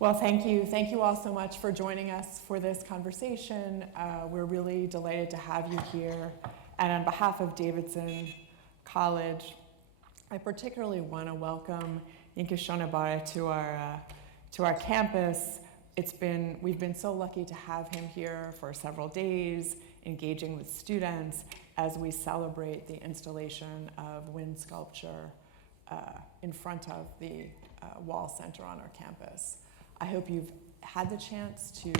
Well, thank you. Thank you all so much for joining us for this conversation. We're really delighted to have you here. And on behalf of Davidson College, I particularly want to welcome Yinka Shonibare to our campus. We've been so lucky to have him here for several days, engaging with students as we celebrate the installation of wind sculpture in front of the Wall Center on our campus. I hope you've had the chance to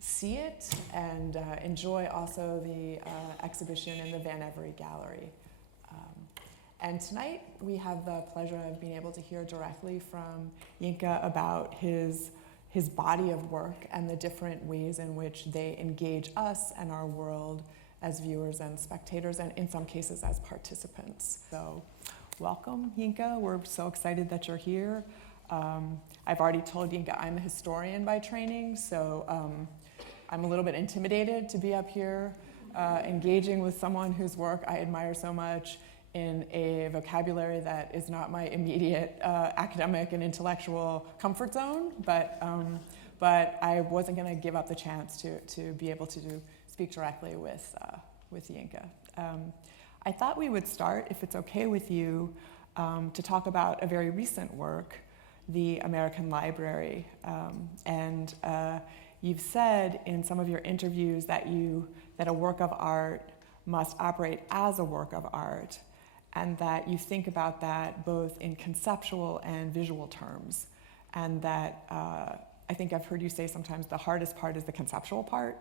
see it and enjoy also the exhibition in the Van Every Gallery. And tonight we have the pleasure of being able to hear directly from Yinka about his body of work and the different ways in which they engage us and our world as viewers and spectators, and in some cases as participants. So welcome, Yinka. We're so excited that you're here. I've already told Yinka I'm a historian by training, so I'm a little bit intimidated to be up here engaging with someone whose work I admire so much in a vocabulary that is not my immediate academic and intellectual comfort zone, but I wasn't going to give up the chance to be able to speak directly with Yinka. I thought we would start, if it's okay with you, to talk about a very recent work, the American Library. And you've said in some of your interviews that a work of art must operate as a work of art, and that you think about that both in conceptual and visual terms, and that I think I've heard you say sometimes the hardest part is the conceptual part.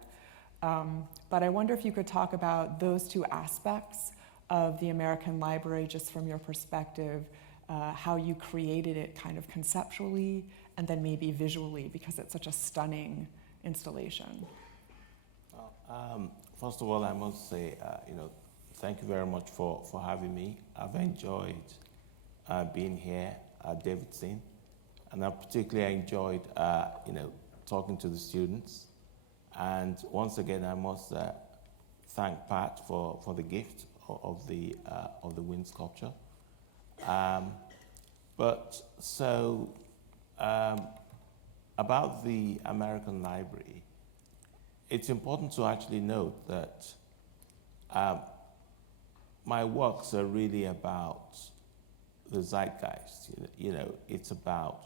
But I wonder if you could talk about those two aspects of the American Library, just from your perspective, how you created it kind of conceptually and then maybe visually, because it's such a stunning installation. First of all, I must say, thank you very much for having me. I've enjoyed being here at Davidson, and I particularly enjoyed, talking to the students. And once again, I must thank Pat for the gift of the wind sculpture. About the American Library, it's important to actually note that my works are really about the zeitgeist. It's about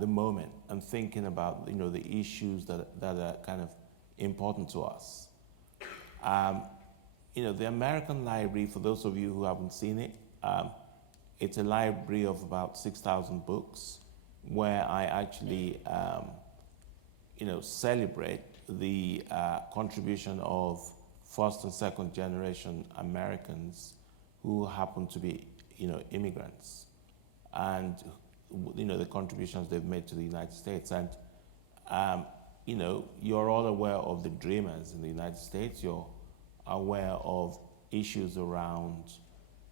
the moment and thinking about the issues that are kind of important to us. The American Library, for those of you who haven't seen it, it's a library of about 6,000 books, where I actually celebrate the contribution of first and second generation Americans who happen to be immigrants, and the contributions they've made to the United States. And you're all aware of the dreamers in the United States. You're aware of issues around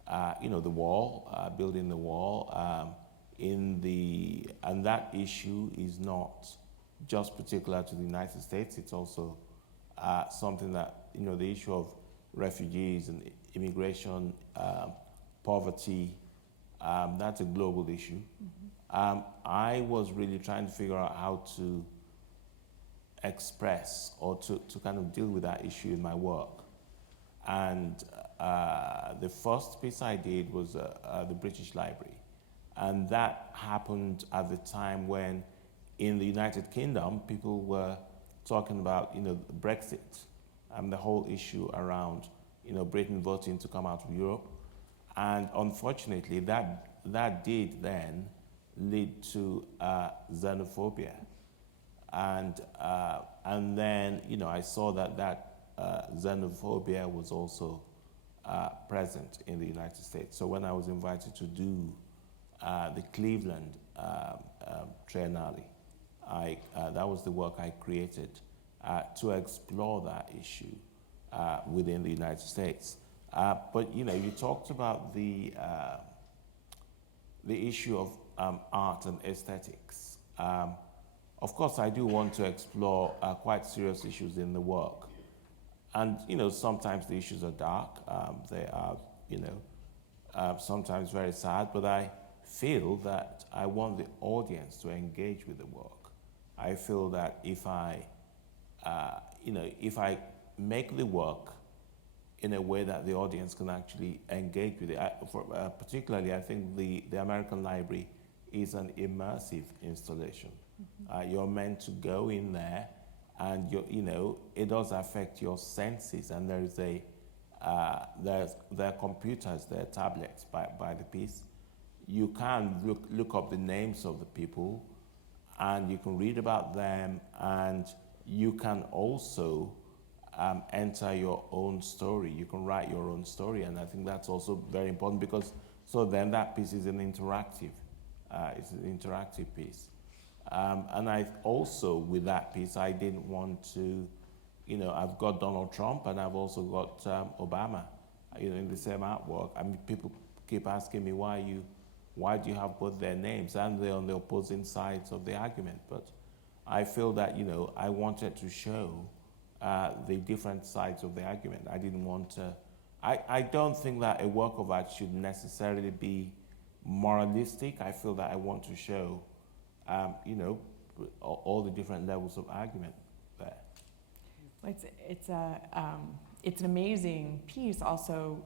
the wall, building the wall, and that issue is not just particular to the United States. It's also something that, the issue of refugees and immigration, poverty, that's a global issue. Mm-hmm. I was really trying to figure out how to express or to kind of deal with that issue in my work. And the first piece I did was the British Library. And that happened at the time when in the United Kingdom, people were talking about, Brexit and the whole issue around, Britain voting to come out of Europe. And unfortunately, that did then lead to xenophobia. And then, I saw that xenophobia was also present in the United States. So when I was invited to do the Cleveland Triennale, that was the work I created to explore that issue within the United States. But you talked about the issue of art and aesthetics. Of course, I do want to explore quite serious issues in the work. And, sometimes the issues are dark. They are, sometimes very sad. But feel that I want the audience to engage with the work. I feel that if I make the work in a way that the audience can actually engage with it, particularly I think the American Library is an immersive installation. You're meant to go in there, and it does affect your senses, and there are computers, there are tablets by the piece. You can look up the names of the people, and you can read about them, and you can also enter your own story. You can write your own story, and I think that's also very important, because so then that piece is an interactive piece. And I also, with that piece, I didn't want to, I've got Donald Trump and I've also got Obama, in the same artwork. I mean, people keep asking me why do you have both their names, and they're on the opposing sides of the argument. But I feel that, I wanted to show the different sides of the argument. I didn't want to, I don't think that a work of art should necessarily be moralistic. I feel that I want to show, all the different levels of argument there. Well, it's an amazing piece, also,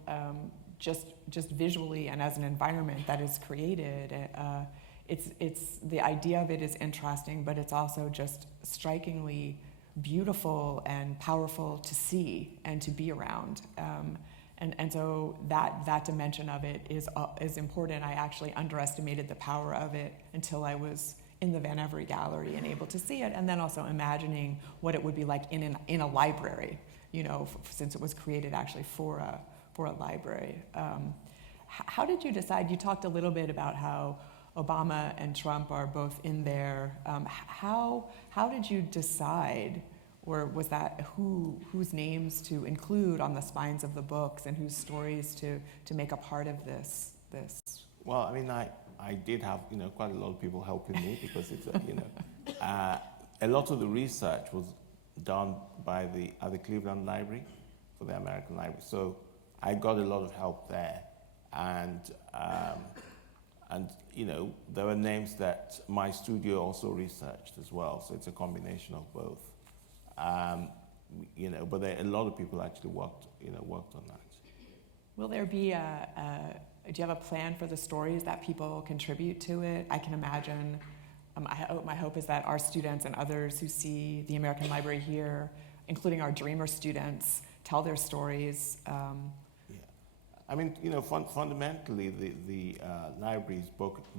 just visually and as an environment that is created. It's the idea of it is interesting, but it's also just strikingly beautiful and powerful to see and to be around. And so that dimension of it is important. I actually underestimated the power of it until I was in the Van Every Gallery and able to see it, and then also imagining what it would be like in a library, since it was created actually for a library. How did you decide? You talked a little bit about how Obama and Trump are both in there. How did you decide, or was that whose names to include on the spines of the books and whose stories to make a part of this? Well, I mean, I did have quite a lot of people helping me, because it's a lot of the research was done by at the Cleveland Library for the American Library. So I got a lot of help there, and there were names that my studio also researched as well. So it's a combination of both. But a lot of people actually worked on that. Will there be do you have a plan for the stories that people contribute to it? I can imagine, my hope is that our students and others who see the American Library here, including our Dreamer students, tell their stories. Yeah. I mean, fundamentally, the library is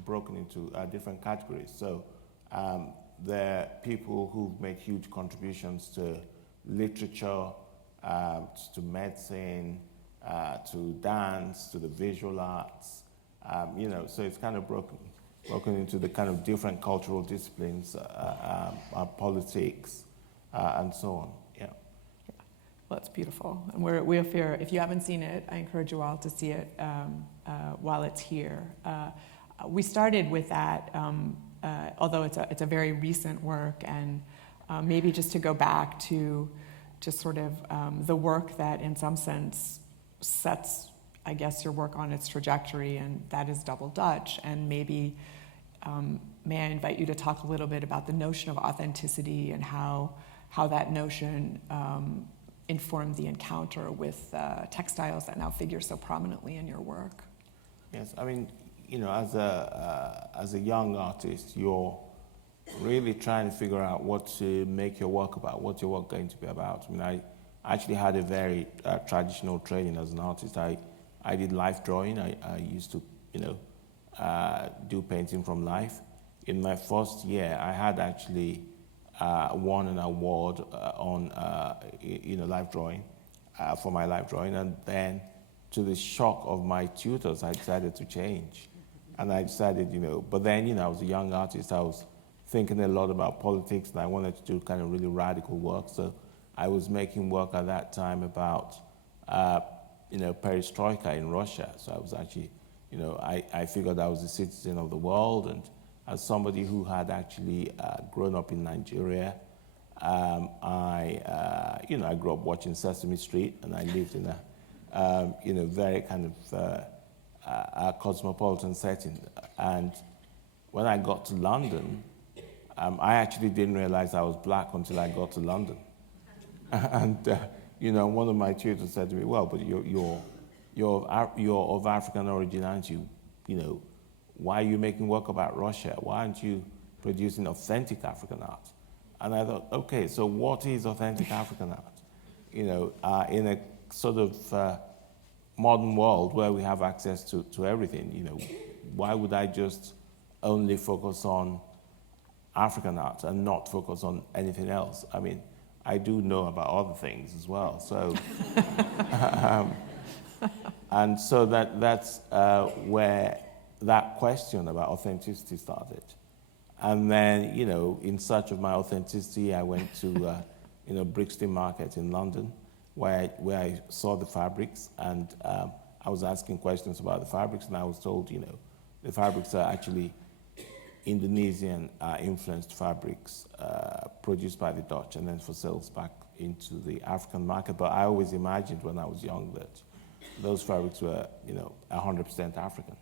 broken into different categories. So there are people who've made huge contributions to literature, to medicine, to dance, to the visual arts, so it's kind of broken into the kind of different cultural disciplines, politics, and so on. Yeah. Well, it's beautiful, and we're here. If you haven't seen it, I encourage you all to see it while it's here. We started with that, although it's a very recent work, and maybe just to go back to just sort of the work that, in some sense, sets, I guess, your work on its trajectory, and that is Double Dutch. And maybe may I invite you to talk a little bit about the notion of authenticity and how that notion informed the encounter with textiles that now figure so prominently in your work. Yes, I mean, as a young artist, you're really trying to figure out what to make your work about, what's your work going to be about. I mean, I actually had a very traditional training as an artist. I did life drawing. I used to, do painting from life. In my first year, I had actually won an award on, life drawing, for my life drawing. And then, to the shock of my tutors, I decided to change. And I decided, but then, I was a young artist. I was thinking a lot about politics, and I wanted to do kind of really radical work. So I was making work at that time about, perestroika in Russia. So I was actually, I figured I was a citizen of the world, and as somebody who had actually grown up in Nigeria, I grew up watching Sesame Street, and I lived in a, very kind of a cosmopolitan setting. And when I got to London, I actually didn't realize I was black until I got to London. And one of my tutors said to me, "Well, but you're of African origin, aren't you? Why are you making work about Russia? Why aren't you producing authentic African art?" And I thought, okay, so what is authentic African art? In a sort of modern world where we have access to everything, why would I just only focus on African art and not focus on anything else? I mean, I do know about other things as well. So, and so that's where that question about authenticity started. And then, in search of my authenticity, I went to, Brixton Market in London, where I saw the fabrics, and I was asking questions about the fabrics, and I was told, the fabrics are actually Indonesian influenced fabrics produced by the Dutch and then for sales back into the African market. But I always imagined when I was young that those fabrics were, 100% African.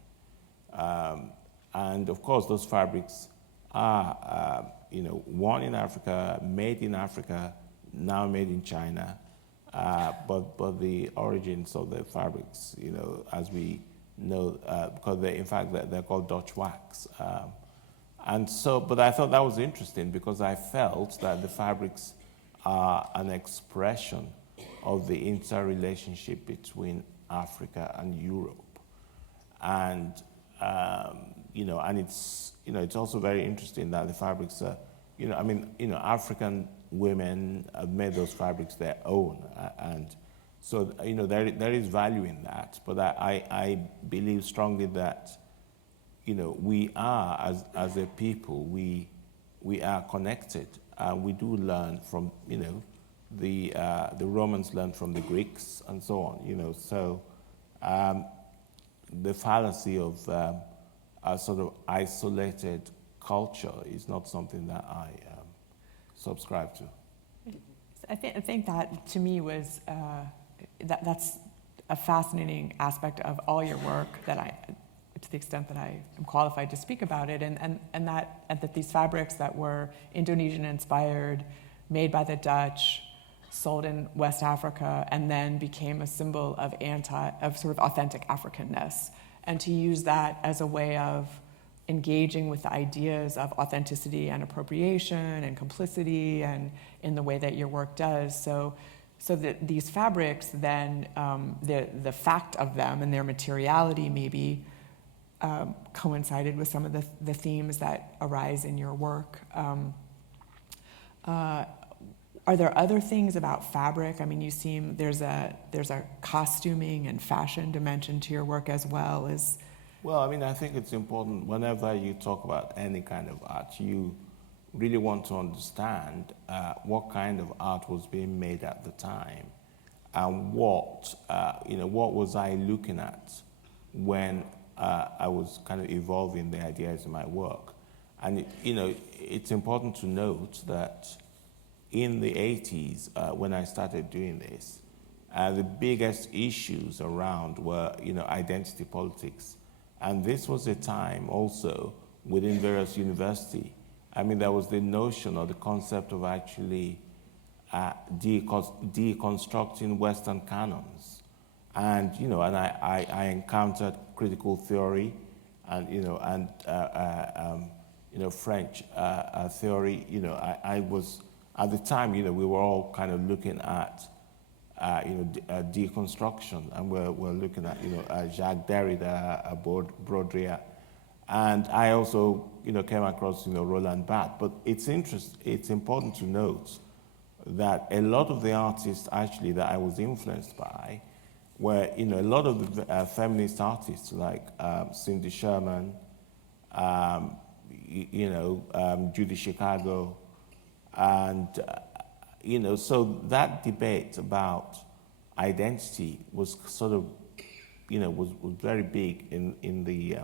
And of course, those fabrics are, worn in Africa, made in Africa, now made in China. But the origins of the fabrics, as we know, because they're called Dutch wax. And so, but I thought that was interesting because I felt that the fabrics are an expression of the interrelationship between Africa and Europe. And, and it's also very interesting that the fabrics are, African women have made those fabrics their own. And so, there is value in that. But I believe strongly that, we are, as a people, we are connected. We do learn from, the Romans learned from the Greeks and so on, So the fallacy of a sort of isolated culture is not something that I subscribe to. I think that, to me, was that's a fascinating aspect of all your work that to the extent that I am qualified to speak about it, and that these fabrics that were Indonesian inspired, made by the Dutch, sold in West Africa, and then became a symbol of sort of authentic Africanness, and to use that as a way of engaging with the ideas of authenticity and appropriation and complicity, and in the way that your work does. So that these fabrics then, the fact of them and their materiality maybe coincided with some of the themes that arise in your work. Are there other things about fabric? I mean, there's a costuming and fashion dimension to your work as well. Well, I think it's important whenever you talk about any kind of art, you really want to understand what kind of art was being made at the time, and what was I looking at when I was kind of evolving the ideas in my work. And it's important to note that in the 80s, when I started doing this, the biggest issues around were identity politics. And this was a time also within various universities. There was the notion or the concept of actually deconstructing Western canons. And, I encountered critical theory and, French theory. I was, at the time, we were all kind of looking at, deconstruction, and we're looking at, Jacques Derrida, Baudrillard. And I also, came across, Roland Barthes. But it's important to note that a lot of the artists actually that I was influenced by were, a lot of the feminist artists like Cindy Sherman, Judy Chicago, and so that debate about identity was sort of, was very big in the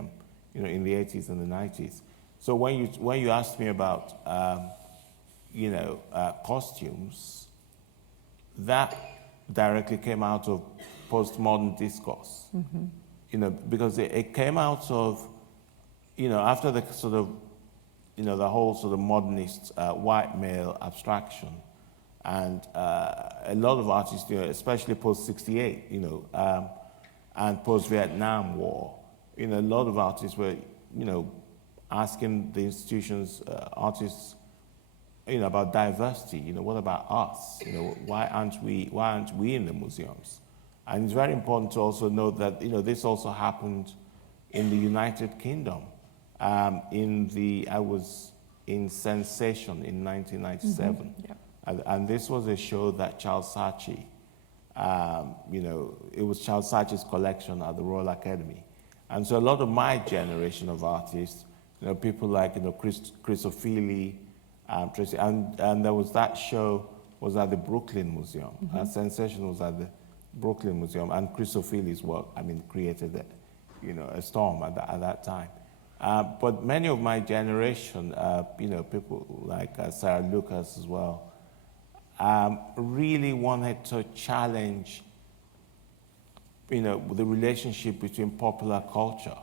in the 80s and the 90s. So when you asked me about costumes, that directly came out of postmodern discourse. because it came out of, after the sort of, the whole sort of modernist white male abstraction, and a lot of artists, especially post-68, and post-Vietnam War, a lot of artists were, asking the institutions, artists, about diversity. What about us? Why aren't we in the museums? And it's very important to also note that this also happened in the United Kingdom. I was in Sensation in 1997, Mm-hmm. Yeah. and this was a show that Charles Saatchi, it was Charles Saatchi's collection at the Royal Academy, and so a lot of my generation of artists, people like Chris O'Feely, Tracy, and there was that show was at the Brooklyn Museum. Mm-hmm. Sensation was at the Brooklyn Museum, and Chris O'Feely's work, created a storm at that time. But many of my generation, people like Sarah Lucas as well, really wanted to challenge, the relationship between popular culture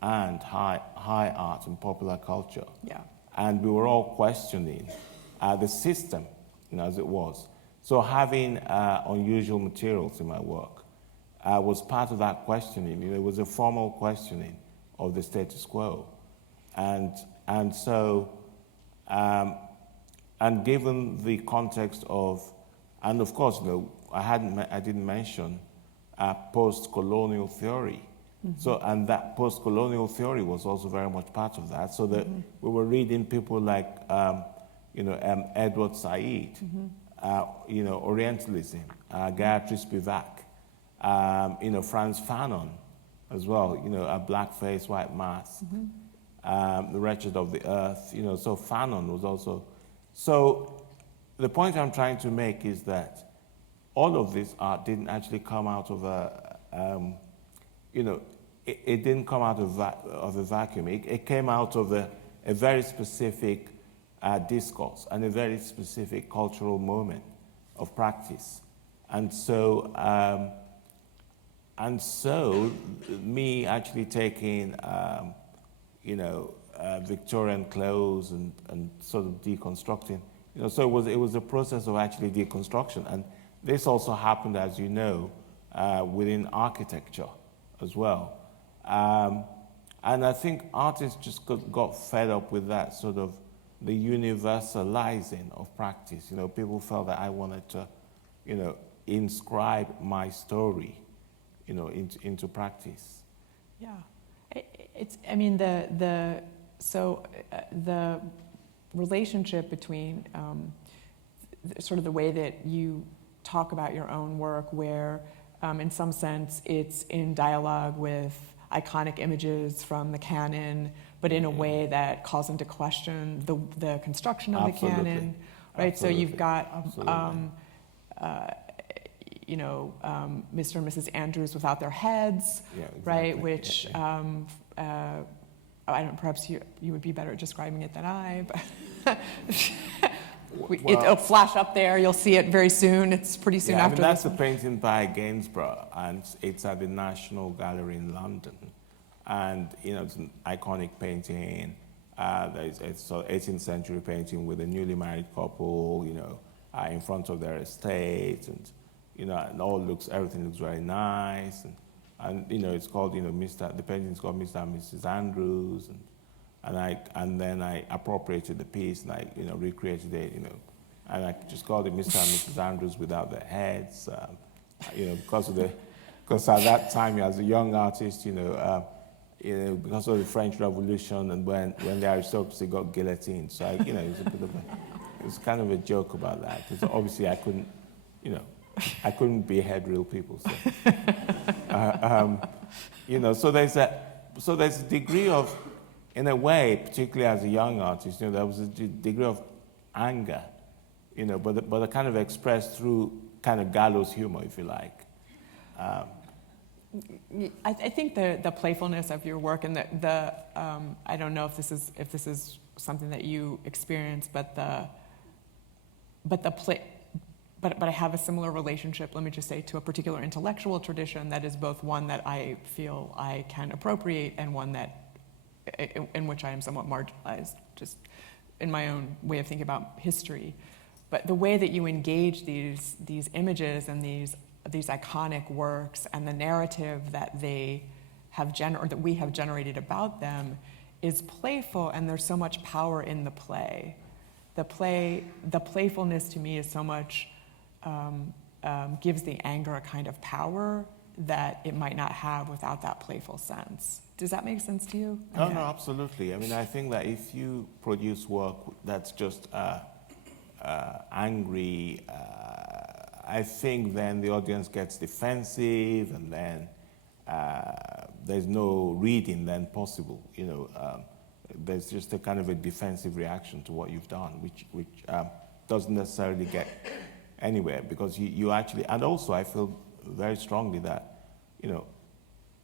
and high art and popular culture. Yeah. And we were all questioning the system, as it was. So having unusual materials in my work was part of that questioning. It was a formal questioning of the status quo, and so and given the context of, and of course, I didn't mention post-colonial theory. Mm-hmm. So, and that post-colonial theory was also very much part of that. So that we were reading people like, Edward Said, Orientalism, Gayatri Spivak, Frantz Fanon as well, a blackface, white mask, The Wretched of the Earth, so Fanon was also. So the point I'm trying to make is that all of this art didn't actually come out of it didn't come out of a vacuum. It came out of a very specific discourse and a very specific cultural moment of practice. And so me actually taking, Victorian clothes and sort of deconstructing, so it was a process of actually deconstruction. And this also happened, as you know, within architecture as well. And I think artists just got fed up with that sort of the universalizing of practice. People felt that I wanted to, inscribe my story, into practice. Yeah, the relationship between sort of the way that you talk about your own work, where in some sense it's in dialogue with iconic images from the canon, but in a way that calls into question the construction of the canon, right? Absolutely. So you've got Mr. and Mrs. Andrews without their heads, exactly. Right? Which I don't. Perhaps you would be better at describing it than I. But it'll flash up there. You'll see it very soon. It's pretty soon after that's this a painting by Gainsborough, and it's at the National Gallery in London. And it's an iconic painting. It's an 18th century painting with a newly married couple, in front of their estate, and everything looks very nice, and it's called the painting's called Mr. and Mrs. Andrews, and then I appropriated the piece and I recreated it, and I just called it Mr. and Mrs. Andrews without their heads, because at that time as a young artist, because of the French Revolution and when the aristocracy got guillotined, so it was kind of a joke about that, because obviously I couldn't behead real people. So, so there's a degree of, in a way, particularly as a young artist, there was a degree of anger, but kind of expressed through kind of gallows humor, if you like. I think the playfulness of your work and the I don't know if this is something that you experience, but but I have a similar relationship, let me just say, to a particular intellectual tradition that is both one that I feel I can appropriate and one that in which I am somewhat marginalized, just in my own way of thinking about history. But the way that you engage these images and these iconic works and the narrative that they have or that we have generated about them is playful, and there's so much power in the play. The playfulness to me is so much gives the anger a kind of power that it might not have without that playful sense. Does that make sense to you? No, no, absolutely. I mean, I think that if you produce work that's just angry, I think then the audience gets defensive, and then there's no reading then possible. There's just a kind of a defensive reaction to what you've done, which doesn't necessarily get anywhere, because you actually, and also I feel very strongly that,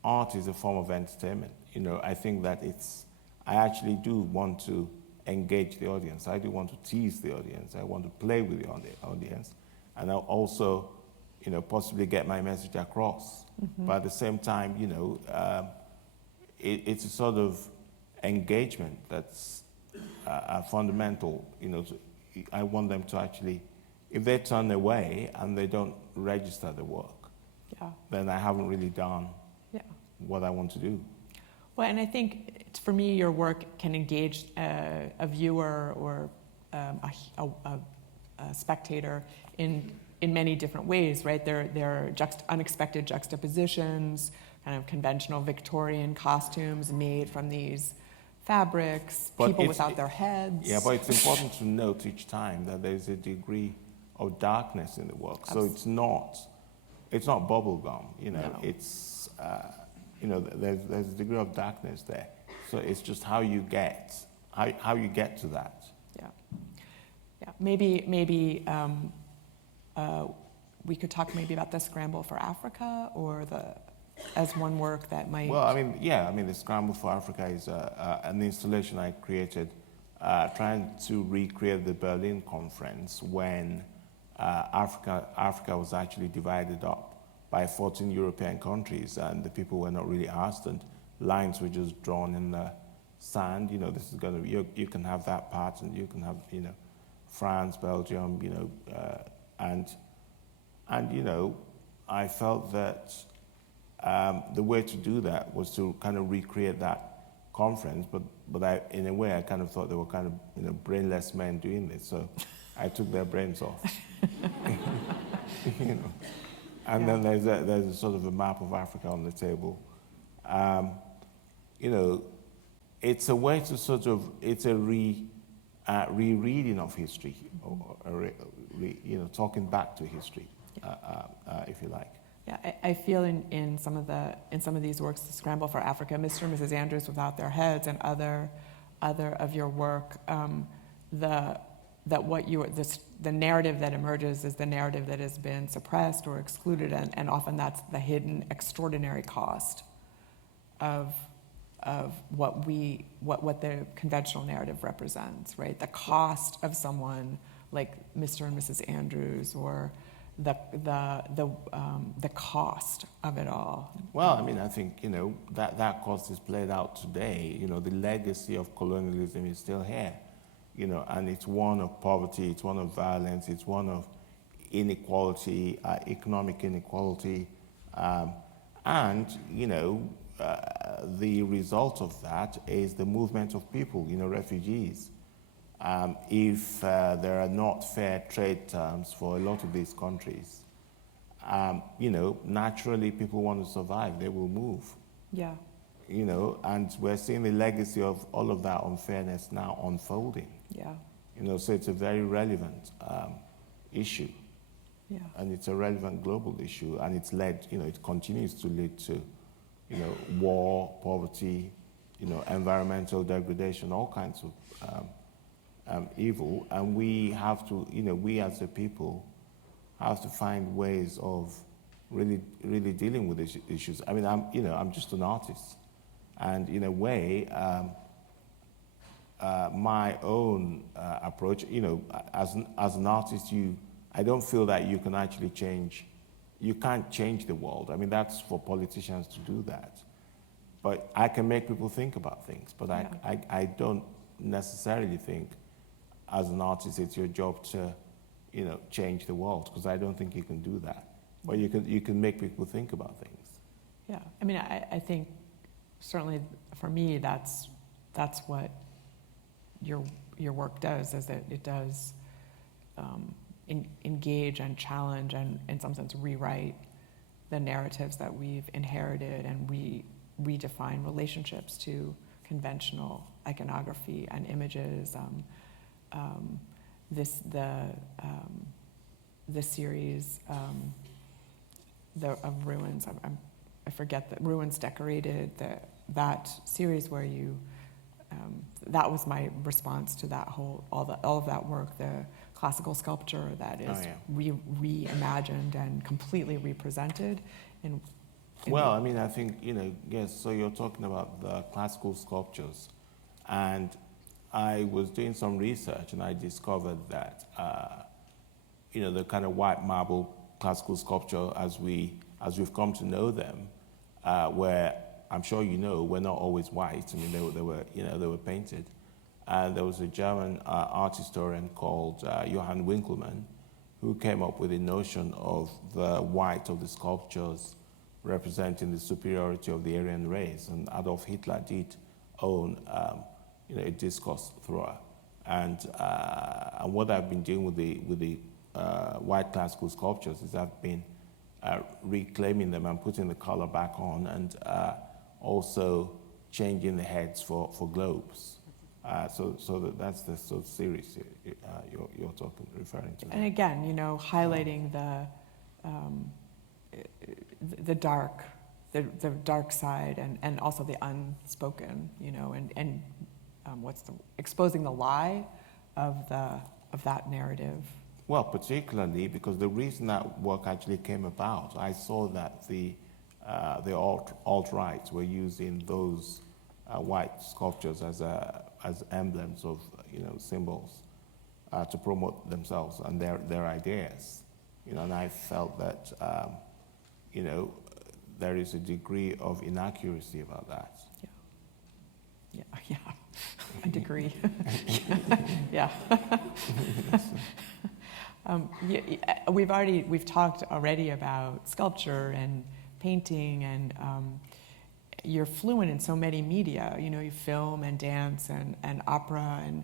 art is a form of entertainment. I think that I actually do want to engage the audience. I do want to tease the audience. I want to play with the audience. And I'll also, possibly get my message across. Mm-hmm. But at the same time, it's a sort of engagement that's fundamental. I want them to actually, if they turn away and they don't register the work, then I haven't really done what I want to do. Well, and I think for me, your work can engage a viewer or a spectator in many different ways, right? There are unexpected juxtapositions, kind of conventional Victorian costumes made from these fabrics, but people without their heads. Yeah, but it's important to note each time that there's a degree of darkness in the work. Absolutely. So it's not bubble gum, No. It's there's a degree of darkness there. So it's just how you get to that. Yeah. Maybe we could talk maybe about the Scramble for Africa, or as one work that might. Well, the Scramble for Africa is an installation I created, trying to recreate the Berlin Conference when Africa was actually divided up by 14 European countries, and the people were not really asked, and lines were just drawn in the sand. This is going to you can have that part, and you can have France, Belgium, and I felt that the way to do that was to kind of recreate that conference, but I, in a way, I kind of thought they were kind of brainless men doing this, so I took their brains off. And then there's a sort of a map of Africa on the table. It's a way to sort of, it's a rereading of history, or talking back to history, if you like. Yeah, I feel in some of these works, the Scramble for Africa, Mr. and Mrs. Andrews Without Their Heads, and other of your work, the narrative that emerges is the narrative that has been suppressed or excluded, and often that's the hidden extraordinary cost of what the conventional narrative represents, right? The cost of someone like Mr. and Mrs. Andrews, or the cost of it all. Well, I think that cost is played out today. The legacy of colonialism is still here. And it's one of poverty, it's one of violence, it's one of inequality, economic inequality, and the result of that is the movement of people, refugees. If there are not fair trade terms for a lot of these countries, naturally people want to survive, they will move. Yeah. And we're seeing the legacy of all of that unfairness now unfolding. Yeah. So it's a very relevant issue. Yeah. And it's a relevant global issue, and it's led, it continues to lead to, war, poverty, environmental degradation, all kinds of evil. And we have to, we as a people have to find ways of really dealing with these issues. I'm just an artist. And in a way, my own approach, as an artist, I don't feel that you can actually you can't change the world. I mean, that's for politicians to do that. But I can make people think about things, but I don't necessarily think as an artist it's your job to, change the world, because I don't think you can do that. But you can make people think about things. Yeah, I mean, I think certainly for me that's what your work does, is that it does engage and challenge and in some sense rewrite the narratives that we've inherited and redefine relationships to conventional iconography and images. The series of ruins, I forget that Ruins Decorated, that series where you, that was my response to that whole, all of that work, the classical sculpture that is reimagined and completely represented in well, I mean, I think, yes, so you're talking about the classical sculptures, and I was doing some research and I discovered that, the kind of white marble classical sculpture as we've come to know them, where I'm sure were not always white. I mean, they were painted. And there was a German art historian called Johann Winkelmann who came up with the notion of the white of the sculptures representing the superiority of the Aryan race. And Adolf Hitler did own a discourse thrower. And what I've been doing with the white classical sculptures is I've been reclaiming them and putting the color back on, and also changing the heads for globes. So that's the sort of series you're referring to. And again, highlighting the dark, the dark side, and also the unspoken, and exposing the lie of that narrative. Well, particularly because the reason that work actually came about, I saw that the alt-right were using those white sculptures as emblems of symbols to promote themselves and their ideas. And I felt that there is a degree of inaccuracy about that. Yeah, I agree. Yeah. We've talked already about sculpture and painting, and you're fluent in so many media. You film and dance and opera, and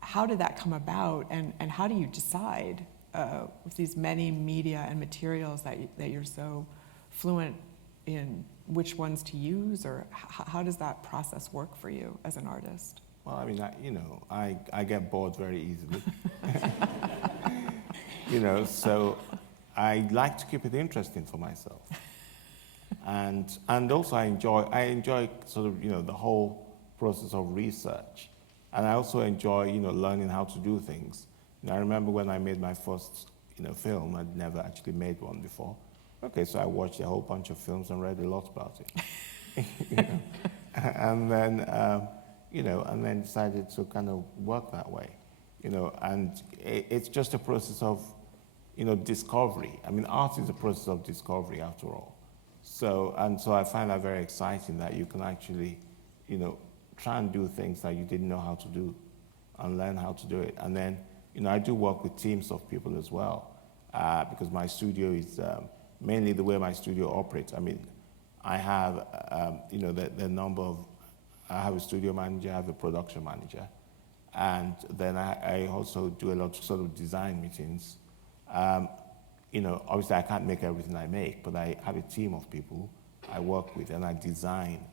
how did that come about? And how do you decide with these many media and materials that you're so fluent in, which ones to use, or how does that process work for you as an artist? Well, I mean, I get bored very easily. So I like to keep it interesting for myself. And also I enjoy sort of, the whole process of research. And I also enjoy, learning how to do things. I remember when I made my first, film, I'd never actually made one before. Okay, so I watched a whole bunch of films and read a lot about it. And then, and then decided to kind of work that way, and it's just a process of, discovery. I mean, art is a process of discovery after all. So I find that very exciting that you can actually, try and do things that you didn't know how to do and learn how to do it. And then, I do work with teams of people as well, because my studio is mainly the way my studio operates. I mean, I have, the number of, I have a studio manager, I have a production manager, and then I also do a lot of sort of design meetings. Obviously I can't make everything I make, but I have a team of people I work with, and I design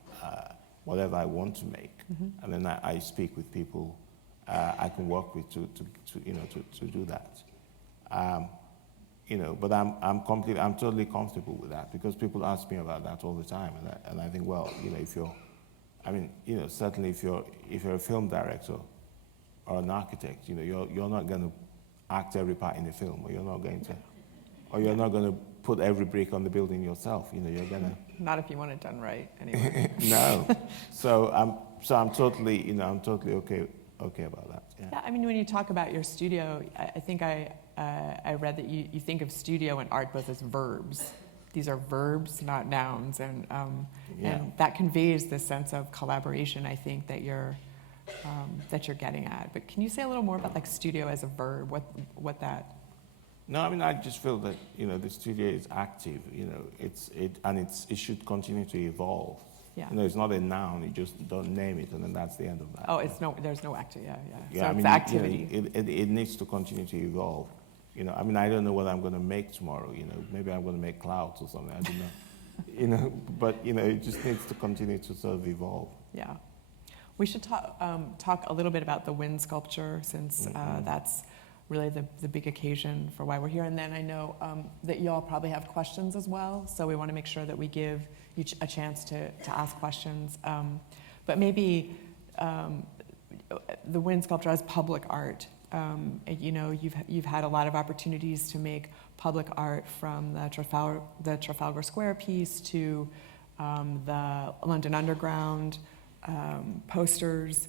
whatever I want to make, and then I speak with people I can work with to do that. But I'm totally comfortable with that, because people ask me about that all the time, and I think, well, if you're, certainly if you're a film director or an architect, you're not going to act every part in the film, or you're not going to put every brick on the building yourself. You're going to. Not if you want it done right, anyway. No. So I'm totally, I'm totally okay about that. Yeah. Yeah, I mean, when you talk about your studio, I think I read that you think of studio and art both as verbs. These are verbs, not nouns, and that conveys this sense of collaboration, I think, that you're getting at. But can you say a little more about like studio as a verb? What that? No, I mean, I just feel that, you know, the studio is active, you know, it should continue to evolve. Yeah. You know, it's not a noun, you just don't name it, and then that's the end of that. Oh, there's no activity, Yeah, so I it's mean, activity. You know, it needs to continue to evolve. You know, I mean, I don't know what I'm going to make tomorrow, you know, maybe I'm going to make clouds or something, I don't know. You know, but, you know, it just needs to continue to sort of evolve. Yeah. We should talk a little bit about the wind sculpture, since that's really the big occasion for why we're here. And then I know that you all probably have questions as well, so we want to make sure that we give you a chance to ask questions. But maybe the wind sculpture as public art. You know, you've had a lot of opportunities to make public art, from the Trafalgar Square piece to the London Underground posters.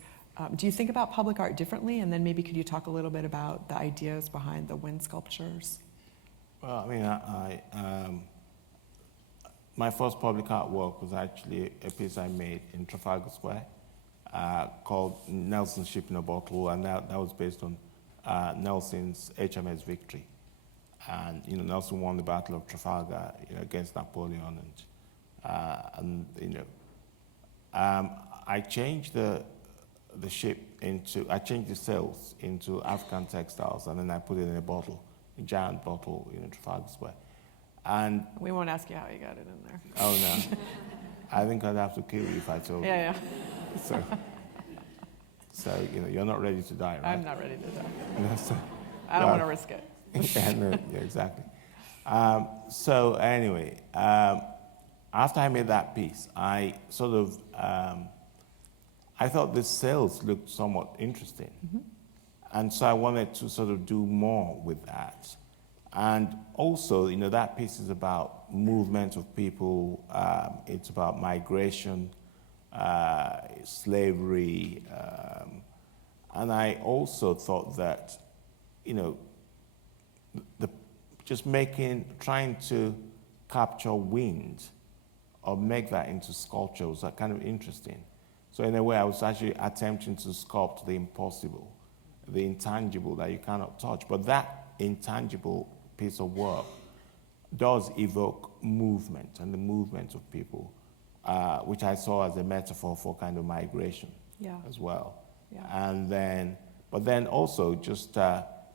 Do you think about public art differently? And then maybe could you talk a little bit about the ideas behind the wind sculptures? Well, I mean, my first public art work was actually a piece I made in Trafalgar Square called Nelson's Ship in a Bottle, and that was based on Nelson's HMS Victory. And, you know, Nelson won the Battle of Trafalgar, you know, against Napoleon, and you know, I changed the ship I changed the sails into African textiles, and then I put it in a giant bottle, you know, Trafalgar Square. And we won't ask you how you got it in there. Oh no, I think I'd have to kill you if I told you. Yeah. So you know, you're not ready to die, right? I'm not ready to die. No, so, I don't want to risk it. Yeah, exactly. So anyway, after I made that piece, I sort of I thought the sails looked somewhat interesting, and so I wanted to sort of do more with that. And also, you know, that piece is about movement of people. It's about migration, slavery, and I also thought that, you know, trying to capture wind or make that into sculpture was kind of interesting. So in a way, I was actually attempting to sculpt the impossible, the intangible that you cannot touch. But that intangible piece of work does evoke movement and the movement of people, which I saw as a metaphor for kind of migration as well. Yeah. But then also just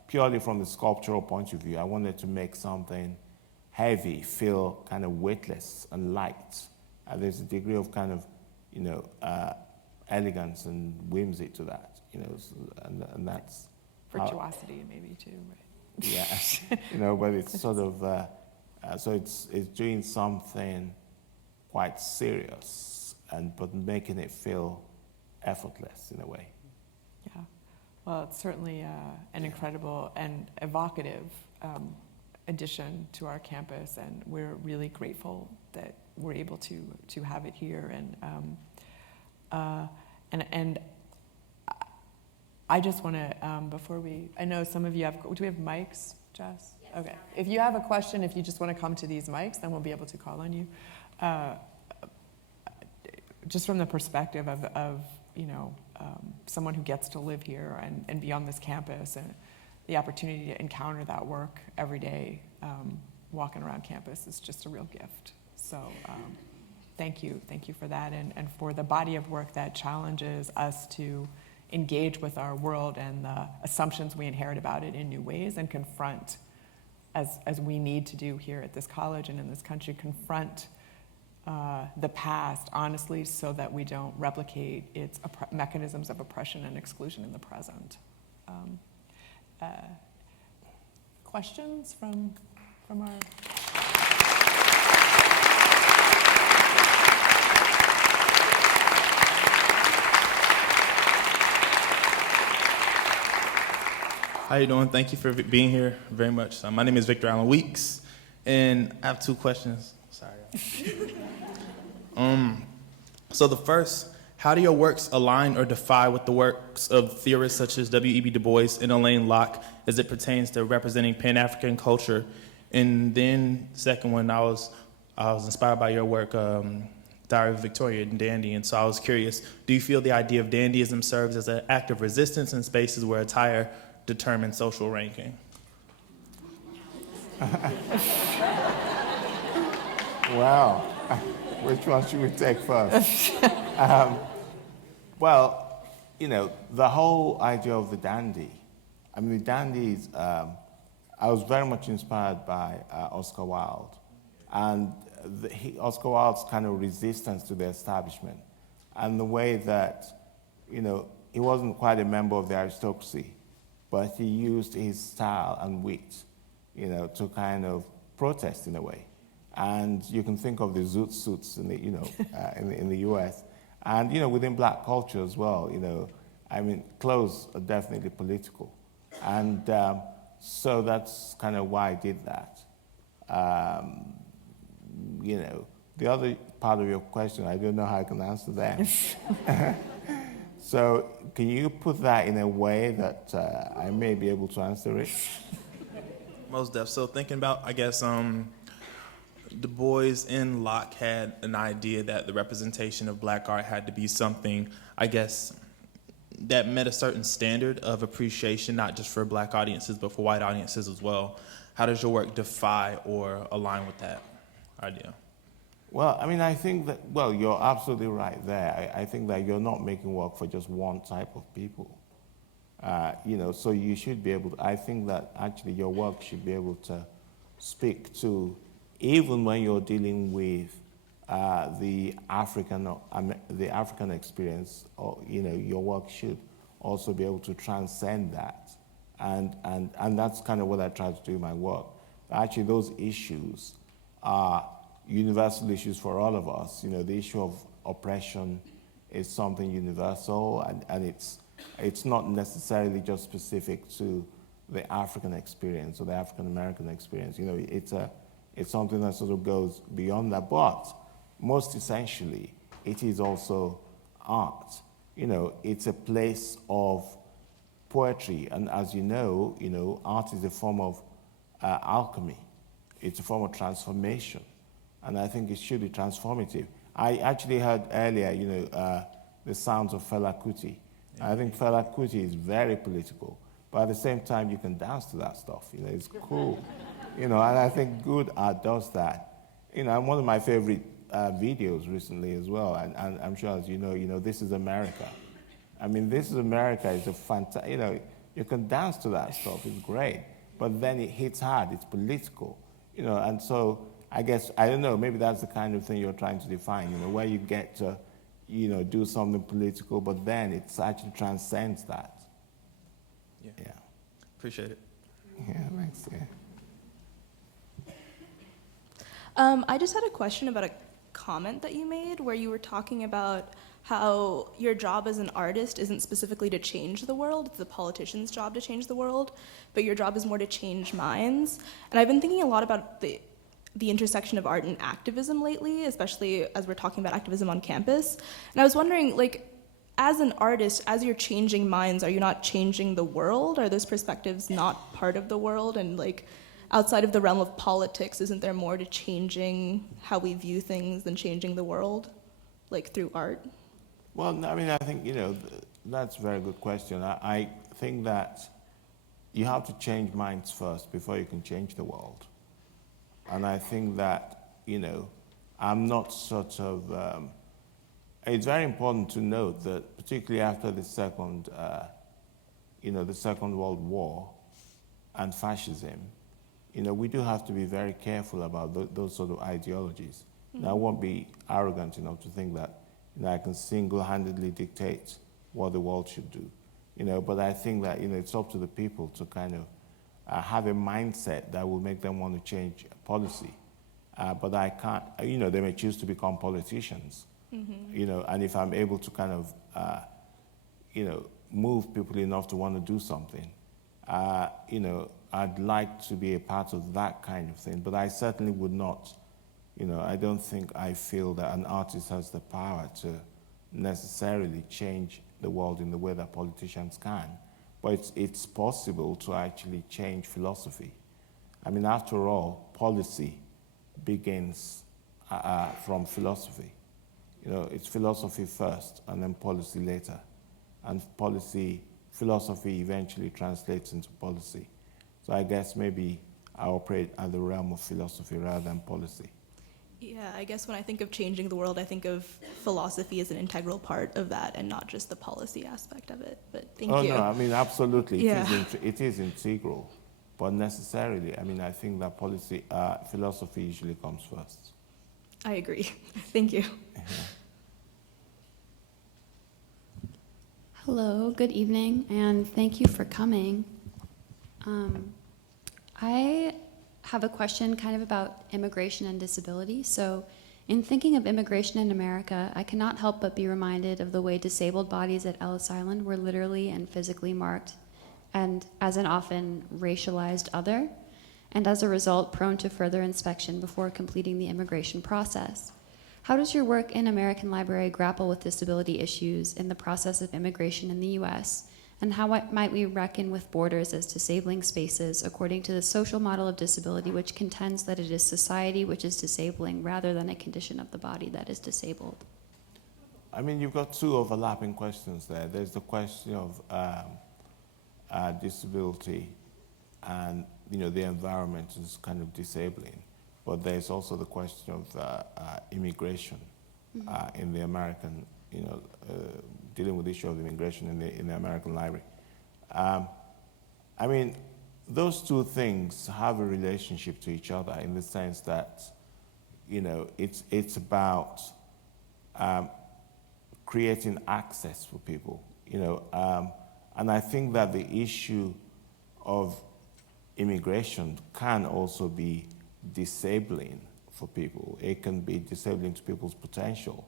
purely from the sculptural point of view, I wanted to make something heavy feel kind of weightless and light. There's a degree of kind of, you know, elegance and whimsy to that, you know, and that's virtuosity maybe too, right? Yeah, you know, but it's sort of so it's doing something quite serious but making it feel effortless in a way. Yeah, well, it's certainly an incredible and evocative addition to our campus, and we're really grateful that we're able to have it here. And I just want to, I know some of you do we have mics, Jess? Yes. Okay. If you have a question, if you just want to come to these mics, then we'll be able to call on you. Just from the perspective of you know, someone who gets to live here and be on this campus, and the opportunity to encounter that work every day, walking around campus is just a real gift. So thank you for that, and for the body of work that challenges us to engage with our world and the assumptions we inherit about it in new ways, and confront, as we need to do here at this college and in this country, confront the past honestly, so that we don't replicate its mechanisms of oppression and exclusion in the present. Questions from our... How you doing? Thank you for being here very much. My name is Victor Allen Weeks, and I have two questions. Sorry. So the first How do your works align or defy with the works of theorists such as W.E.B. Du Bois and Alain Locke as it pertains to representing Pan-African culture? And then, second one, I was inspired by your work, Diary of Victoria and Dandy, and so I was curious, do you feel the idea of dandyism serves as an act of resistance in spaces where attire determines social ranking? Well, which one should we take first? Well, the whole idea of the dandy, I mean, the dandy is, I was very much inspired by Oscar Wilde. And Oscar Wilde's kind of resistance to the establishment and the way that, he wasn't quite a member of the aristocracy, but he used his style and wit, to kind of protest in a way. And you can think of the zoot suits in the, in the US. And, within black culture as well, I mean, clothes are definitely political. And so that's kind of why I did that. The other part of your question, I don't know how I can answer that. So can you put that in a way that I may be able to answer it? Most def. So thinking about, I guess, Du Bois and Locke had an idea that the representation of black art had to be something, I guess, that met a certain standard of appreciation, not just for black audiences, but for white audiences as well. How does your work defy or align with that idea? Well, I mean, I think that, well, you're absolutely right there. I think that you're not making work for just one type of people. So you should be able to, I think that actually your work should be able to speak to, even when you're dealing with the African experience, or, your work should also be able to transcend that. And that's kind of what I try to do in my work. Actually, those issues are universal issues for all of us. The issue of oppression is something universal, and it's not necessarily just specific to the African experience or the African American experience. It's something that sort of goes beyond that. But most essentially, it is also art. It's a place of poetry, and as you know, art is a form of alchemy. It's a form of transformation, and I think it should be transformative. I actually heard earlier, the sounds of Fela Kuti. I think Fela Kuti is very political, but at the same time, you can dance to that stuff. It's cool. And I think good art does that. And one of my favorite videos recently as well, and I'm sure as you know, This Is America. I mean, This Is America is a fantastic, you can dance to that stuff, it's great, but then it hits hard, it's political, and so I guess, I don't know, maybe that's the kind of thing you're trying to define, where you get to, do something political, but then it actually transcends that. Yeah. Appreciate it. Yeah, thanks, yeah. I just had a question about a comment that you made where you were talking about how your job as an artist isn't specifically to change the world, it's the politician's job to change the world, but your job is more to change minds. And I've been thinking a lot about the intersection of art and activism lately, especially as we're talking about activism on campus. And I was wondering, as an artist, as you're changing minds, are you not changing the world? Are those perspectives not part of the world? And outside of the realm of politics, isn't there more to changing how we view things than changing the world, through art? Well, I mean, I think, that's a very good question. I think that you have to change minds first before you can change the world. And I think that, I'm not sort of, it's very important to note that particularly after the Second World War and fascism, we do have to be very careful about those sort of ideologies. Mm-hmm. Now, I won't be arrogant enough to think that I can single-handedly dictate what the world should do. But I think that it's up to the people to kind of have a mindset that will make them want to change policy. But I can't. They may choose to become politicians. Mm-hmm. And if I'm able to kind of move people enough to want to do something, I'd like to be a part of that kind of thing, but I certainly would not, I don't think I feel that an artist has the power to necessarily change the world in the way that politicians can, but it's possible to actually change philosophy. I mean, after all, policy begins from philosophy. You know, it's philosophy first and then policy later. And philosophy eventually translates into policy. So I guess maybe I operate at the realm of philosophy rather than policy. Yeah, I guess when I think of changing the world, I think of philosophy as an integral part of that and not just the policy aspect of it. But thank you. Oh, no, I mean, absolutely. Yeah. It is integral. But necessarily, I mean, I think that philosophy usually comes first. I agree. Thank you. Hello, good evening, and thank you for coming. I have a question kind of about immigration and disability. So in thinking of immigration in America, I cannot help but be reminded of the way disabled bodies at Ellis Island were literally and physically marked and as an often racialized other, and as a result prone to further inspection before completing the immigration process. How does your work in American Library grapple with disability issues in the process of immigration in the US? And how might we reckon with borders as disabling spaces according to the social model of disability, which contends that it is society which is disabling rather than a condition of the body that is disabled? I mean, you've got two overlapping questions there. There's the question of disability and, you know, the environment is kind of disabling. But there's also the question of immigration in the American, you know, dealing with the issue of immigration in the American Library. I mean, those two things have a relationship to each other in the sense that, you know, it's about creating access for people, you know, and I think that the issue of immigration can also be disabling for people. It can be disabling to people's potential.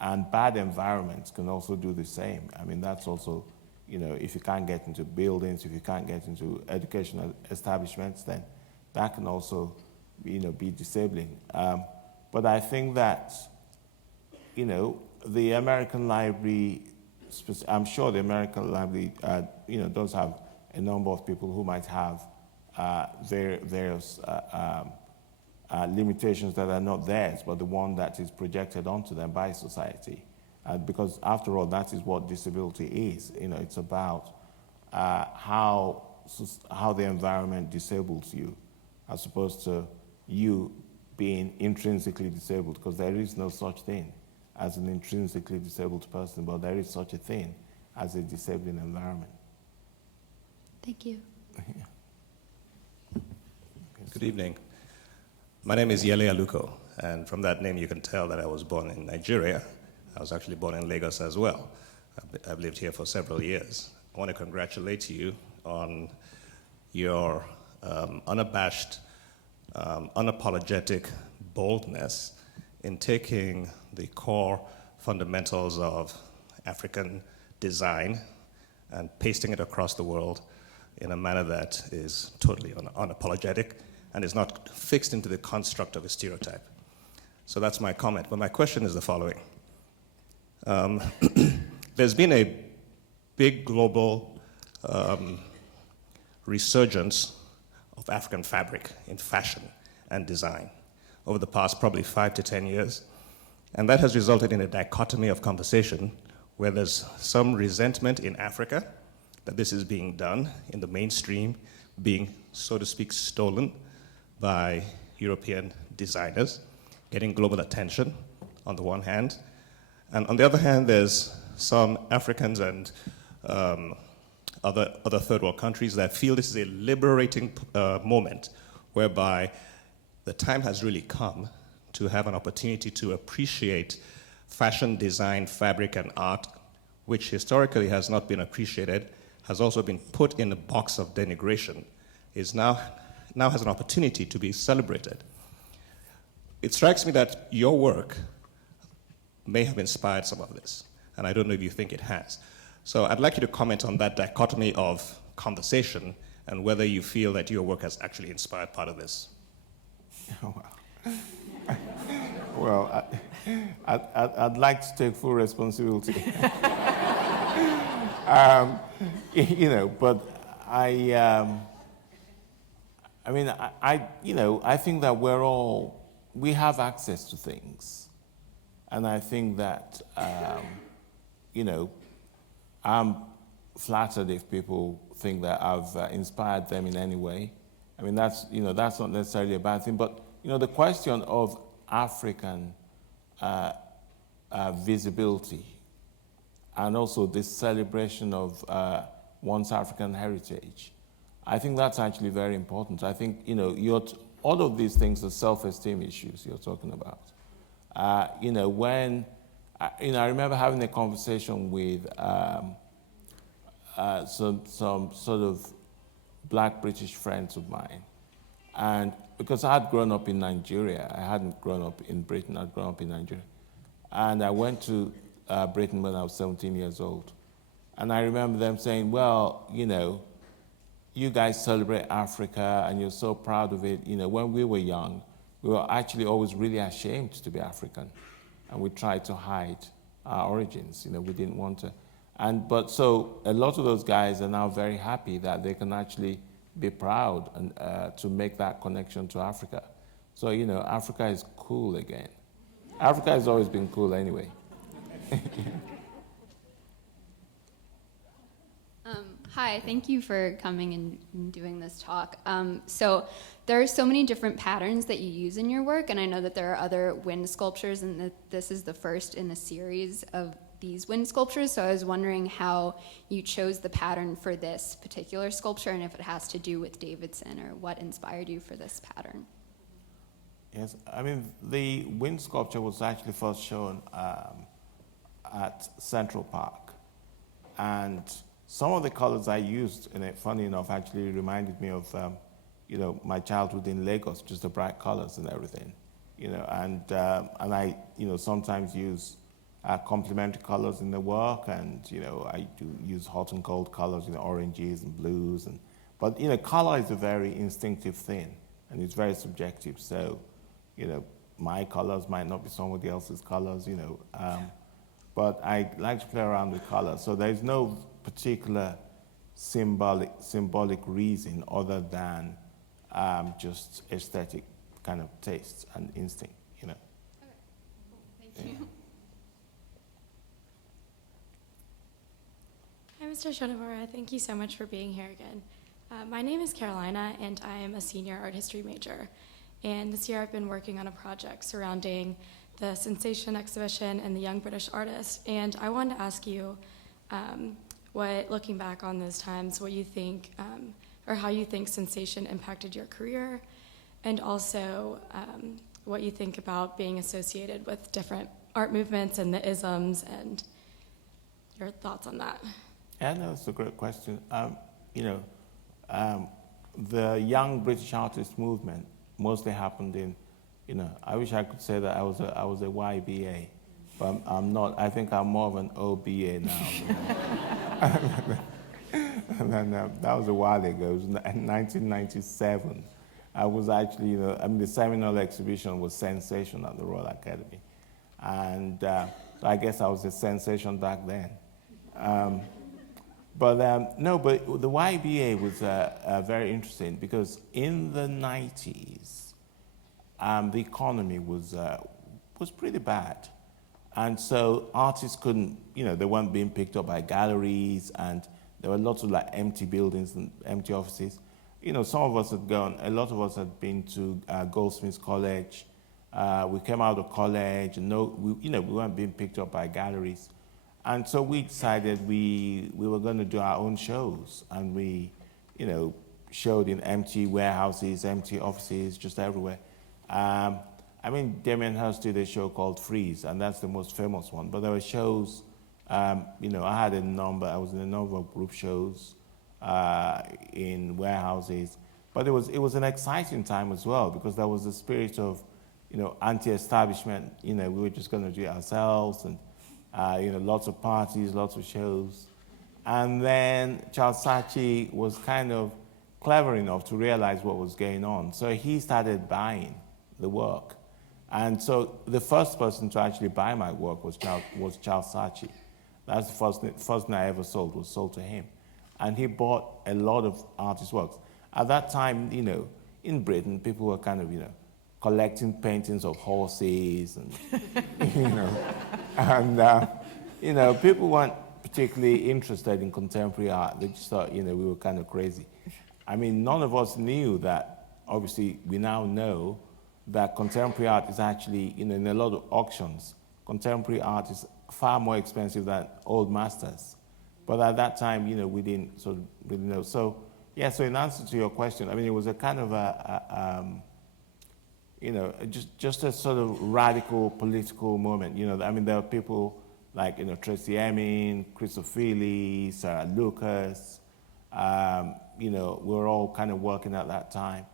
And bad environments can also do the same. I mean, that's also, you know, if you can't get into buildings, if you can't get into educational establishments, then that can also, you know, be disabling. But I think that, you know, the American Library, I'm sure the American Library, you know, does have a number of people who might have various limitations that are not theirs, but the one that is projected onto them by society. Because after all, that is what disability is. You know, it's about how the environment disables you, as opposed to you being intrinsically disabled, because there is no such thing as an intrinsically disabled person, but there is such a thing as a disabling environment. Thank you. Good evening. My name is Yele Aluko, and from that name you can tell that I was born in Nigeria. I was actually born in Lagos as well. I've lived here for several years. I want to congratulate you on your unabashed, unapologetic boldness in taking the core fundamentals of African design and pasting it across the world in a manner that is totally unapologetic and is not fixed into the construct of a stereotype. So that's my comment. But my question is the following. There's been a big global resurgence of African fabric in fashion and design over the past probably 5 to 10 years. And that has resulted in a dichotomy of conversation where there's some resentment in Africa that this is being done in the mainstream, being, so to speak, stolen by European designers, getting global attention on the one hand. And on the other hand, there's some Africans and other third world countries that feel this is a liberating moment whereby the time has really come to have an opportunity to appreciate fashion, design, fabric, and art, which historically has not been appreciated, has also been put in a box of denigration, is now has an opportunity to be celebrated. It strikes me that your work may have inspired some of this, and I don't know if you think it has. So I'd like you to comment on that dichotomy of conversation and whether you feel that your work has actually inspired part of this. Oh, wow. Well, I'd like to take full responsibility. But I think that we have access to things. And I think that, I'm flattered if people think that I've inspired them in any way. I mean, that's not necessarily a bad thing. But, the question of African visibility and also this celebration of one's African heritage, I think that's actually very important. I think, all of these things are self-esteem issues you're talking about. I remember having a conversation with some sort of black British friends of mine. And because I had grown up in Nigeria, I hadn't grown up in Britain, I'd grown up in Nigeria. And I went to Britain when I was 17 years old. And I remember them saying, well, you guys celebrate Africa and you're so proud of it. When we were young, we were actually always really ashamed to be African. And we tried to hide our origins. We didn't want to. But so a lot of those guys are now very happy that they can actually be proud and to make that connection to Africa. So, Africa is cool again. Africa has always been cool anyway. Hi, thank you for coming and doing this talk. So there are so many different patterns that you use in your work, and I know that there are other wind sculptures, and that this is the first in a series of these wind sculptures. So I was wondering how you chose the pattern for this particular sculpture, and if it has to do with Davidson, or what inspired you for this pattern. Yes, I mean, the wind sculpture was actually first shown at Central Park. And some of the colors I used in it, funny enough, actually reminded me of, my childhood in Lagos, just the bright colors and everything, and I, sometimes use complementary colors in the work, and, I do use hot and cold colors, oranges and blues, but, color is a very instinctive thing, and it's very subjective, so, my colors might not be somebody else's colors, but I like to play around with colors, so there's no particular symbolic reason other than just aesthetic kind of taste and instinct, Okay, thank you. Hi, Mr. Shonibare. Thank you so much for being here again. My name is Carolina, and I am a senior art history major. And this year I've been working on a project surrounding the Sensation exhibition and the Young British Artist. And I wanted to ask you, looking back on those times, what you think, or how you think Sensation impacted your career, and also what you think about being associated with different art movements and the isms, and your thoughts on that. Yeah, no, it's a great question. The Young British Artist movement mostly happened in, I wish I could say that I was a YBA, but I'm not. I think I'm more of an OBA now. And then, that was a while ago. It was in 1997. I was actually, the seminal exhibition was Sensation at the Royal Academy. And I guess I was a sensation back then. But the YBA was very interesting because in the 90s, the economy was pretty bad. And so artists couldn't, they weren't being picked up by galleries, and there were lots of empty buildings and empty offices. Some of us had gone, a lot of us had been to Goldsmiths College. We came out of college, and we weren't being picked up by galleries. And so we decided we were going to do our own shows, and we, showed in empty warehouses, empty offices, just everywhere. Damien Hirst did a show called Freeze, and that's the most famous one. But there were shows, I was in a number of group shows in warehouses. But it was an exciting time as well, because there was a spirit of, anti-establishment. We were just going to do it ourselves, and lots of parties, lots of shows. And then Charles Saatchi was kind of clever enough to realize what was going on. So he started buying the work. And so the first person to actually buy my work was Charles Saatchi. That's the first thing I ever sold, was sold to him. And he bought a lot of artist works. At that time, you know, in Britain, people were kind of, you know, collecting paintings of horses and, you know, people weren't particularly interested in contemporary art. They just thought, you know, we were kind of crazy. I mean, none of us knew that, obviously, we now know that contemporary art is actually, you know, in a lot of auctions, contemporary art is far more expensive than old masters. But at that time, you know, we didn't sort of really know. So, yeah, so in answer to your question, I mean, it was a kind of you know, just a sort of radical political moment. You know, I mean, there were people like, you know, Tracy Emin, Christophili, Sarah Lucas. You know, we were all kind of working at that time.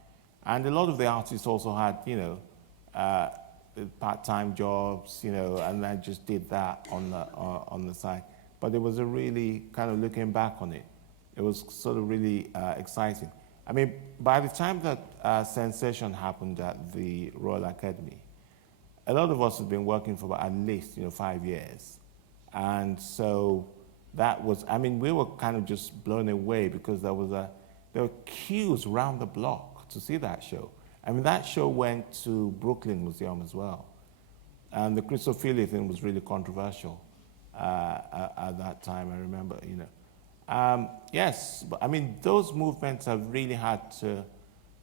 And a lot of the artists also had, you know, part-time jobs, you know, and I just did that on the side. But it was a really, kind of looking back on it, it was sort of really exciting. I mean, by the time that sensation happened at the Royal Academy, a lot of us had been working for at least, you know, 5 years. And so that was, I mean, we were kind of just blown away because there were queues around the block to see that show. I mean, that show went to Brooklyn Museum as well. And the Christophili thing was really controversial at that time, I remember, you know. Yes, but I mean, those movements have really had to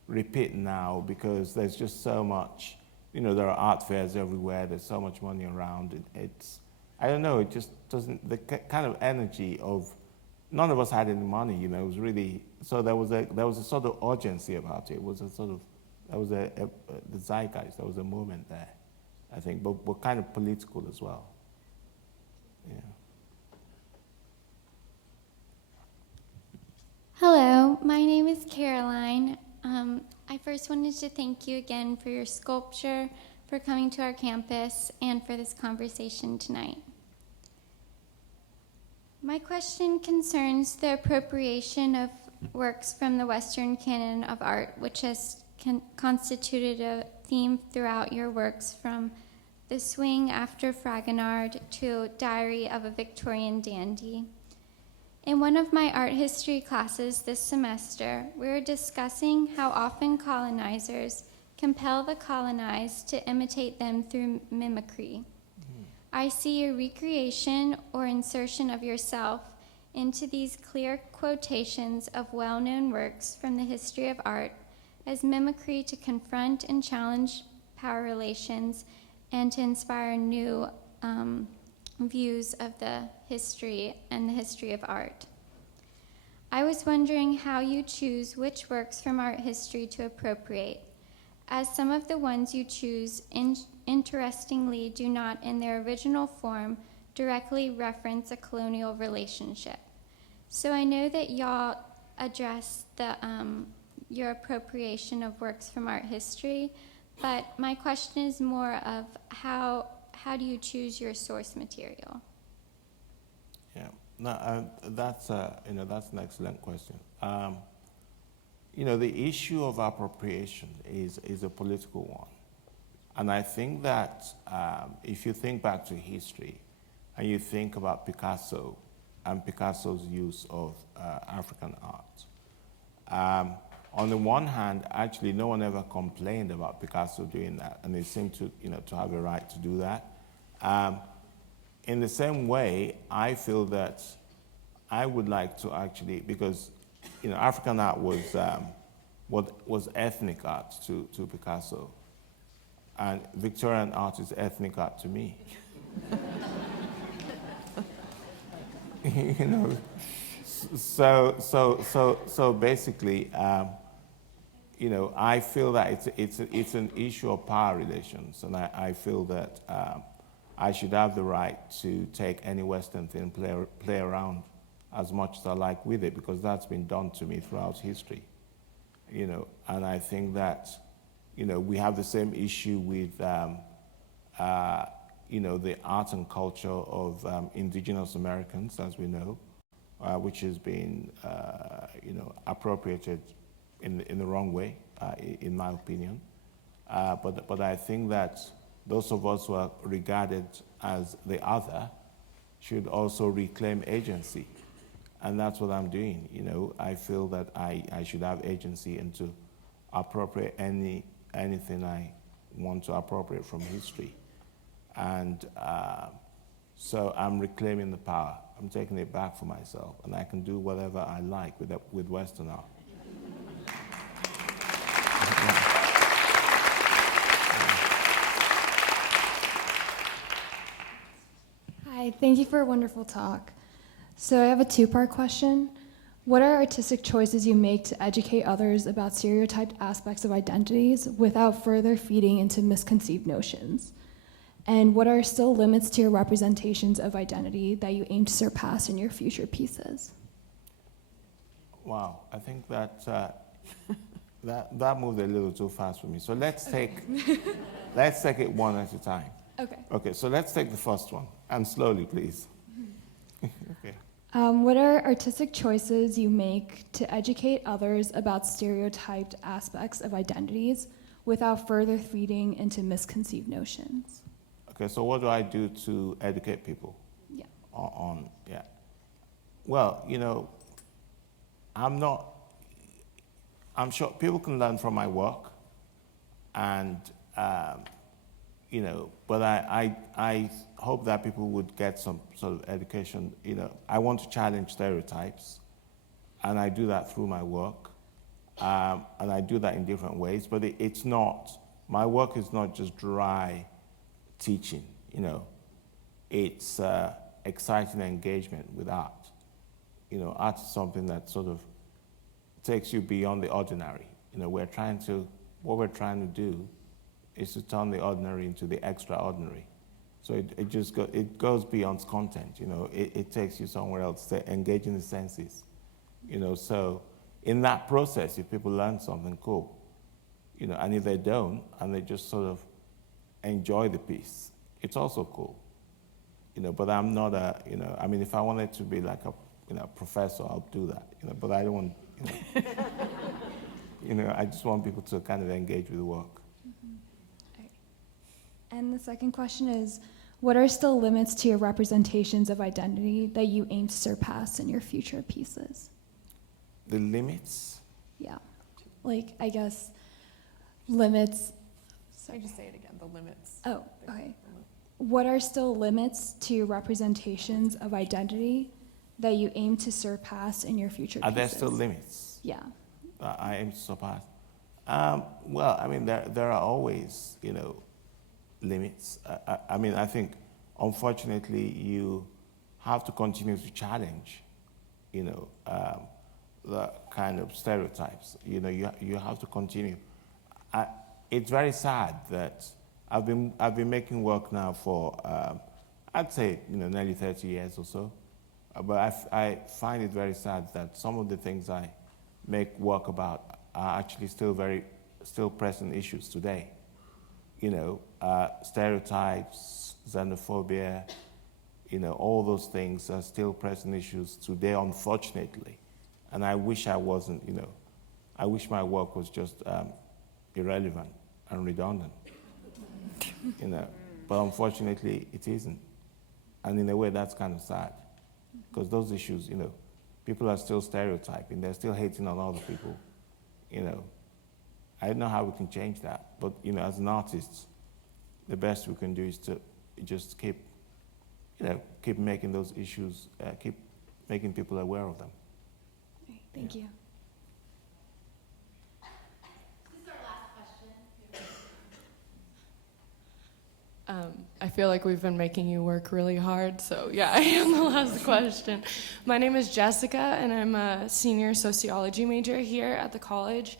repeat now because there's just so much, you know, there are art fairs everywhere, there's so much money around. It's, I don't know, it just doesn't, the kind of energy of, none of us had any money, you know, it was really, so there was a sort of urgency about it. It was a sort of, there was the zeitgeist, there was a moment there, I think, but kind of political as well. Yeah. Hello, my name is Caroline. I first wanted to thank you again for your sculpture, for coming to our campus, and for this conversation tonight. My question concerns the appropriation of works from the Western canon of art, which has constituted a theme throughout your works, from The Swing After Fragonard to Diary of a Victorian Dandy. In one of my art history classes this semester, we were discussing how often colonizers compel the colonized to imitate them through mimicry. I see a recreation or insertion of yourself into these clear quotations of well-known works from the history of art as mimicry to confront and challenge power relations and to inspire new views of the history and the history of art. I was wondering how you choose which works from art history to appropriate, as some of the ones you choose, interestingly, do not in their original form directly reference a colonial relationship. So I know that y'all address the, your appropriation of works from art history, but my question is more of how do you choose your source material? Yeah, no, that's you know, that's an excellent question. You know, the issue of appropriation is a political one, and I think that if you think back to history, and you think about Picasso and Picasso's use of African art. On the one hand, actually, no one ever complained about Picasso doing that, and they seem to, you know, to have a right to do that. In the same way, I feel that I would like to actually, because, you know, African art was ethnic art to Picasso, and Victorian art is ethnic art to me. You know, so basically, you know, I feel that it's an issue of power relations, and I feel that I should have the right to take any Western thing, play around as much as I like with it, because that's been done to me throughout history, you know. And I think that, you know, we have the same issue with, you know, the art and culture of indigenous Americans, as we know, which has been, you know, appropriated in the wrong way, in my opinion. But I think that, those of us who are regarded as the other should also reclaim agency. And that's what I'm doing. You know, I feel that I should have agency and to appropriate anything I want to appropriate from history. And so I'm reclaiming the power. I'm taking it back for myself, and I can do whatever I like with Western art. Hi, thank you for a wonderful talk. So I have a two-part question. What are artistic choices you make to educate others about stereotyped aspects of identities without further feeding into misconceived notions? And what are still limits to your representations of identity that you aim to surpass in your future pieces? Wow, I think that that moved a little too fast for me. So let's take it one at a time. Okay. Okay, so let's take the first one, and slowly, please. Okay. What are artistic choices you make to educate others about stereotyped aspects of identities without further feeding into misconceived notions? Okay, so what do I do to educate people? Yeah. Yeah. Well, you know, I'm sure people can learn from my work, and, you know, but I hope that people would get some sort of education. You know, I want to challenge stereotypes, and I do that through my work, and I do that in different ways, but it's not, my work is not just dry teaching, you know. It's exciting engagement with art. You know, art is something that sort of takes you beyond the ordinary. You know, what we're trying to do is to turn the ordinary into the extraordinary. So it goes beyond content, you know. It takes you somewhere else to engage in the senses, you know. So in that process, if people learn something, cool, you know, and if they don't, and they just sort of enjoy the piece, it's also cool, you know. But I'm not you know, I mean, if I wanted to be like a, you know, professor, I'll do that, you know, but I don't want, you know, you know, I just want people to kind of engage with the work. And the second question is, what are still limits to your representations of identity that you aim to surpass in your future pieces? The limits? Yeah. Like, I guess, limits. Can you just say it again, the limits? Oh, okay. What are still limits to your representations of identity that you aim to surpass in your future pieces? Are there still limits? Yeah. I aim to surpass? Well, I mean, there are always, you know, limits. I mean, I think, unfortunately, you have to continue to challenge, you know, the kind of stereotypes. You know, you have to continue. It's very sad that I've been making work now for, I'd say, you know, nearly 30 years or so. But I find it very sad that some of the things I make work about are actually still present issues today. You know, stereotypes, xenophobia, you know, all those things are still present issues today, unfortunately. And I wish I wasn't, you know, I wish my work was just irrelevant and redundant, you know. But unfortunately, it isn't. And in a way, that's kind of sad, because those issues, you know, people are still stereotyping, they're still hating on other people, you know. I don't know how we can change that, but, you know, as an artist, the best we can do is to just keep making those issues, keep making people aware of them. Thank you. This is our last question. I feel like we've been making you work really hard, so yeah, I am the last question. My name is Jessica, and I'm a senior sociology major here at the college.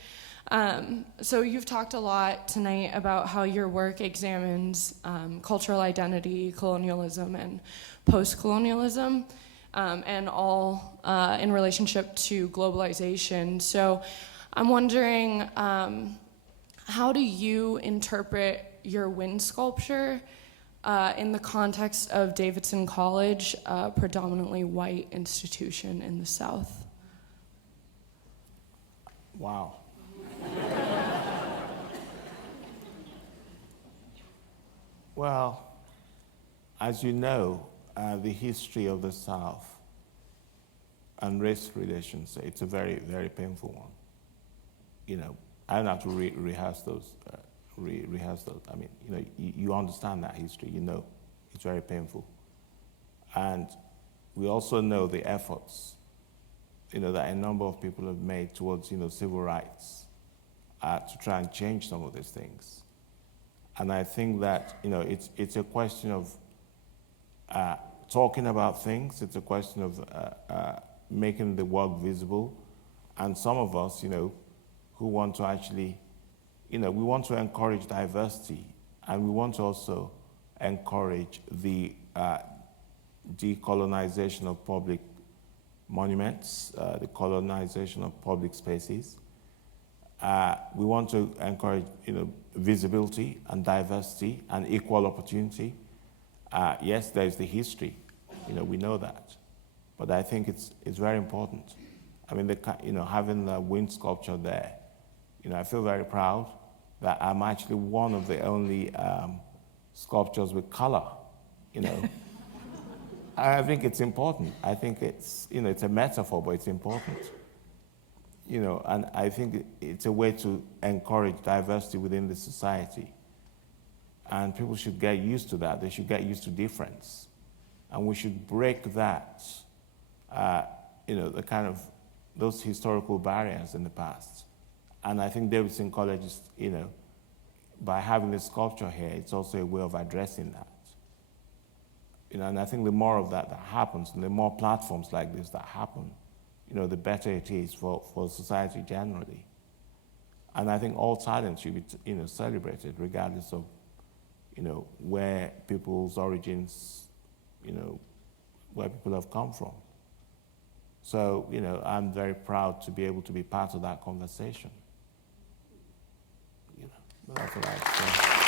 So you've talked a lot tonight about how your work examines cultural identity, colonialism, and post-colonialism, and all in relationship to globalization. So I'm wondering, how do you interpret your wind sculpture in the context of Davidson College, a predominantly white institution in the South? Wow. Well, as you know, the history of the South and race relations, it's a very, very painful one. You know, I don't have to rehearse those. Rehearse those. I mean, you know, you understand that history. You know, it's very painful, and we also know the efforts, you know, that a number of people have made towards, you know, civil rights, to try and change some of these things. And I think that, you know, it's a question of talking about things. It's a question of making the work visible. And some of us, you know, who want to actually, you know, we want to encourage diversity, and we want to also encourage the decolonization of public monuments, the colonization of public spaces. We want to encourage, you know, visibility and diversity and equal opportunity. Yes, there's the history, you know, we know that, but I think it's very important. I mean, you know, having the wind sculpture there, you know, I feel very proud that I'm actually one of the only sculptures with color, you know. I think it's important. I think it's, you know, it's a metaphor, but it's important. You know, and I think it's a way to encourage diversity within the society. And people should get used to that. They should get used to difference. And we should break that, you know, the kind of, those historical barriers in the past. And I think Davidson College is, you know, by having this sculpture here, it's also a way of addressing that. You know, and I think the more of that happens, and the more platforms like this that happen, you know, the better it is for society generally. And I think all talent should be, you know, celebrated regardless of, you know, where people's origins, you know, where people have come from. So, you know, I'm very proud to be able to be part of that conversation. You know, that's what I'd say.